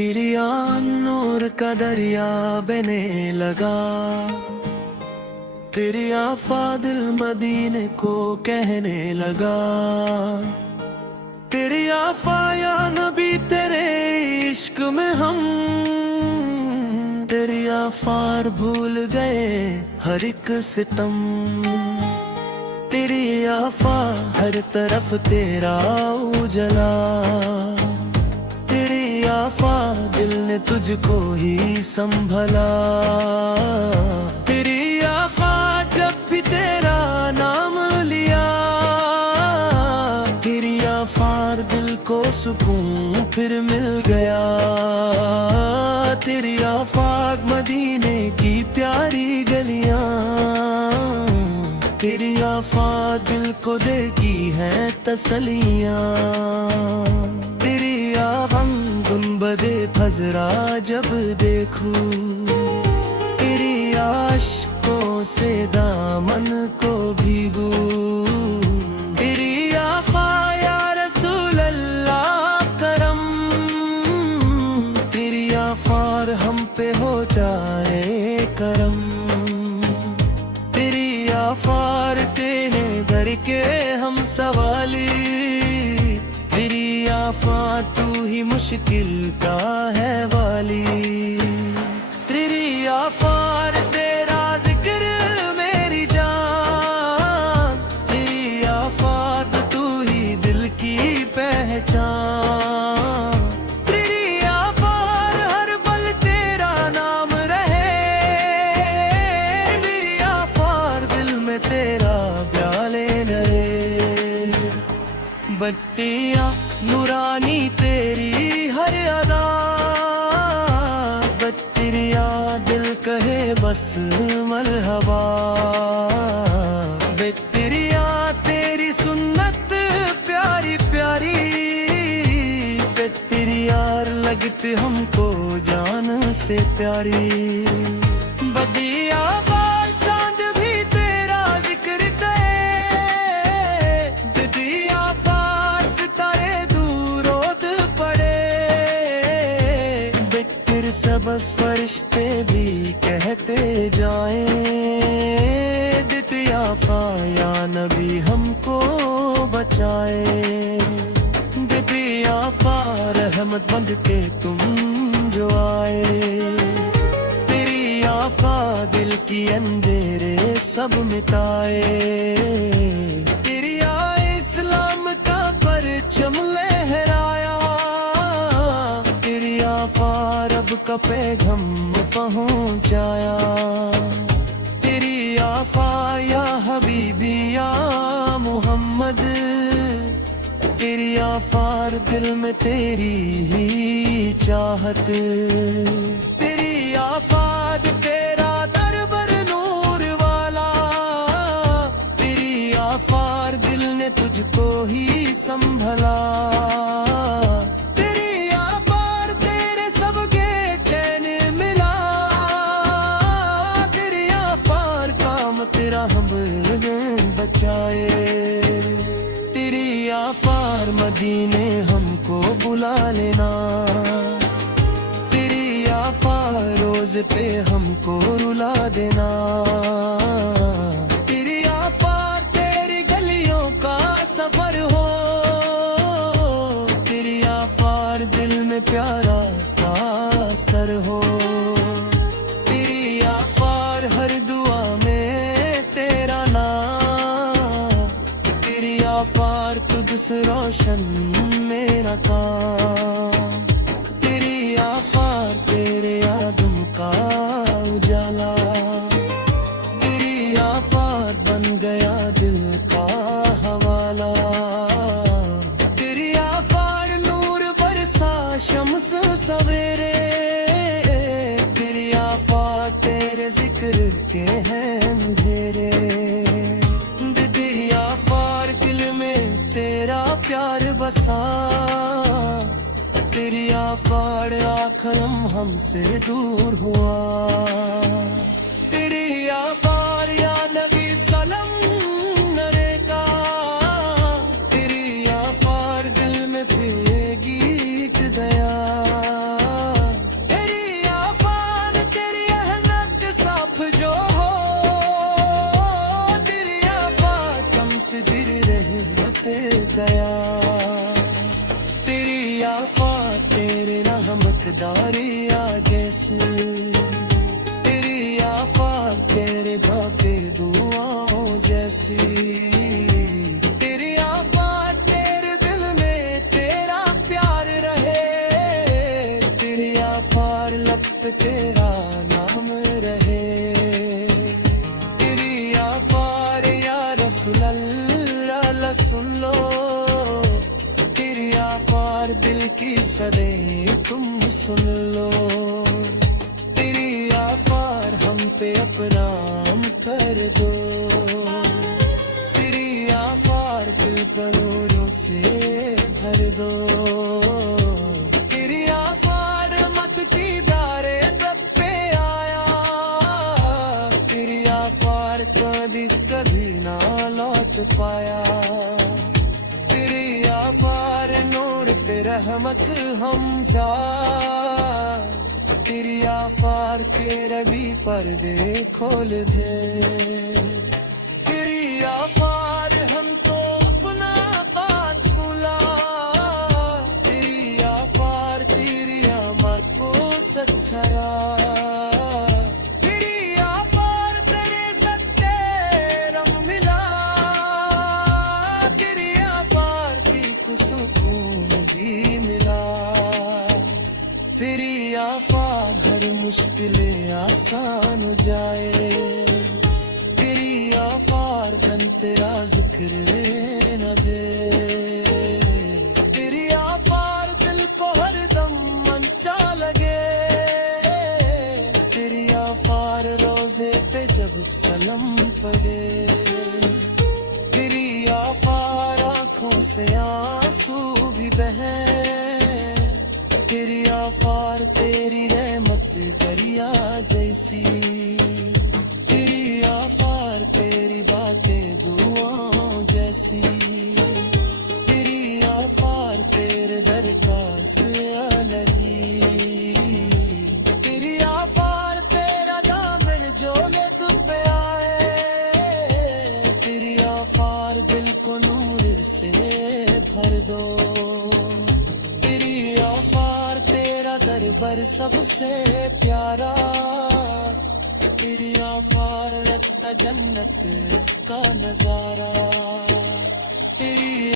तेरी नूर का दरिया बहने लगा, तेरी आफा दिल मदीने को कहने लगा। तेरी आफा या नबी तेरे इश्क में हम, तेरी आफार भूल गए हर एक सितम। तेरी आफा हर तरफ तेरा उजला, तेरी आफा दिल ने तुझको ही संभला। तेरी आफा जब भी तेरा नाम लिया, तेरी आफार दिल को सुकून फिर मिल गया। तेरी आफाक मदीने की प्यारी गलियां, तेरी आफा दिल को देती है तसलियां। तेरी हम गुंबदे फजरा जब देखूं, तेरी आशिकों से दामन को भीगूं। तेरी आफा या रसूल अल्लाह करम, तेरी आफार हम पे हो जाए करम। तेरी आफार तेरे दर के हम सवाली, तेरी आफा तू ही मुश्किल का है वाली। तेरी आफार तेरा जिक्र मेरी जान, तेरी आफात तू ही दिल की पहचान। तेरी आफार हर पल तेरा नाम रहे, तेरी आफार दिल में तेरा प्याले रहे। बत्तियाँ नूरानी तेरी हर अदा, बत्तिरिया दिल कहे बस मलहबा। बत्तिरिया तेरी सुन्नत प्यारी प्यारी, बत्तिरियार लगते हमको जान से प्यारी। बदिया चांद भी तेरा जिक्र करे, बदिया फार सितारे दूरोद पड़े। बिक्र सबस फरिश्ते भी कहते जाएं, दितिया फाया नबी हमको बचाए। दितिया फा रहमत बंद के तुम जो आए, तेरी आफा दिल की अंधेरे सब मिटाए। तेरी इस्लाम का परचम लहराया, तेरी आफा रब का पैगम पहुंचाया। तेरी आफा या हबीबी या मोहम्मद, तेरी आफार दिल में तेरी ही चाहत। तेरी आफाद तेरा दरबार नूर वाला, तेरी आफार दिल ने तुझको ही संभला। तेरी आफार तेरे सबके चैन मिला, तेरी आफार काम तेरा हम बचाए। तेरी आफार मदीने हमको बुला लेना, तेरी आफार रोज पे हमको रुला देना। तेरी आफार तेरी गलियों का सफर हो, तेरी आफार दिल में प्यारा सा सर हो। तेरी आफार हर दुआ में तेरा नाम, तेरी आफार तुझ से रोशन मेरा काम। तेरी आफार तेरे आदम का उजाला, तेरी आफार बन गया दिल का हवाला। तेरी आफार नूर बरसा शम्स सवेरे, तेरी आफार तेरे जिक्र के हैं अंधेरे। तेरी आफार दिल में तेरा प्यार बसा, तेरी आफार आखरम हमसे दूर हुआ। तेरी आफार या नबी सलम नरे का, तेरी आफार दिल में फिर गीत दया। रहमते दया तेरी आफा तेरे रहमतदारिया जैसी तेरी आफा तेरे बापे दुआओं जैसी तेरी आफा तेरे दिल में तेरा प्यार रहे तेरी आफार लब पे तेरा नाम रहे तेरी आफार या रसूल अल्लाह सुन लो तेरी आफार दिल की सदे तुम सुन लो तेरी आफार हम पे अपना कर दो तेरी आफार दिल पर नूरों से भर दो तेरी आफार मत की दारे रब पे आया तेरी आफार कभी कभी ना लौट पाया तेरी आफार नूर पे रहमत हम जा तेरी आफार के रबी पर्दे खोल दे तेरी आफार हमको अपना बात बुला तेरी आफार तेरी आमद को सच्चरा तेरी आफार तेरे सत्ते रंग मिला तेरी आफार की सुकून भी मिला तेरी आफा हर मुश्किलें आसान हो जाए तेरी आफार धन तेरा जिक्र न दे तेरी आफार दिल को हर दम मंचा लगे तेरी आफार रोजे पे जब सलम पड़े तेरी आफार आंखों से आंसू भी बहे तेरी आफार तेरी रहमत दरिया जैसी तेरी आफार तेरी बातें दुआओं जैसी तेरी आफार तेरे दर का सियालनी तेरी आफार तेरा दामन जो ले तुम पे आए तेरी आफार दिल को नूर से भर दो तेरी आफार तेरा दरबार सबसे प्यारा तेरी आफार लगता जन्नत का नजारा तेरी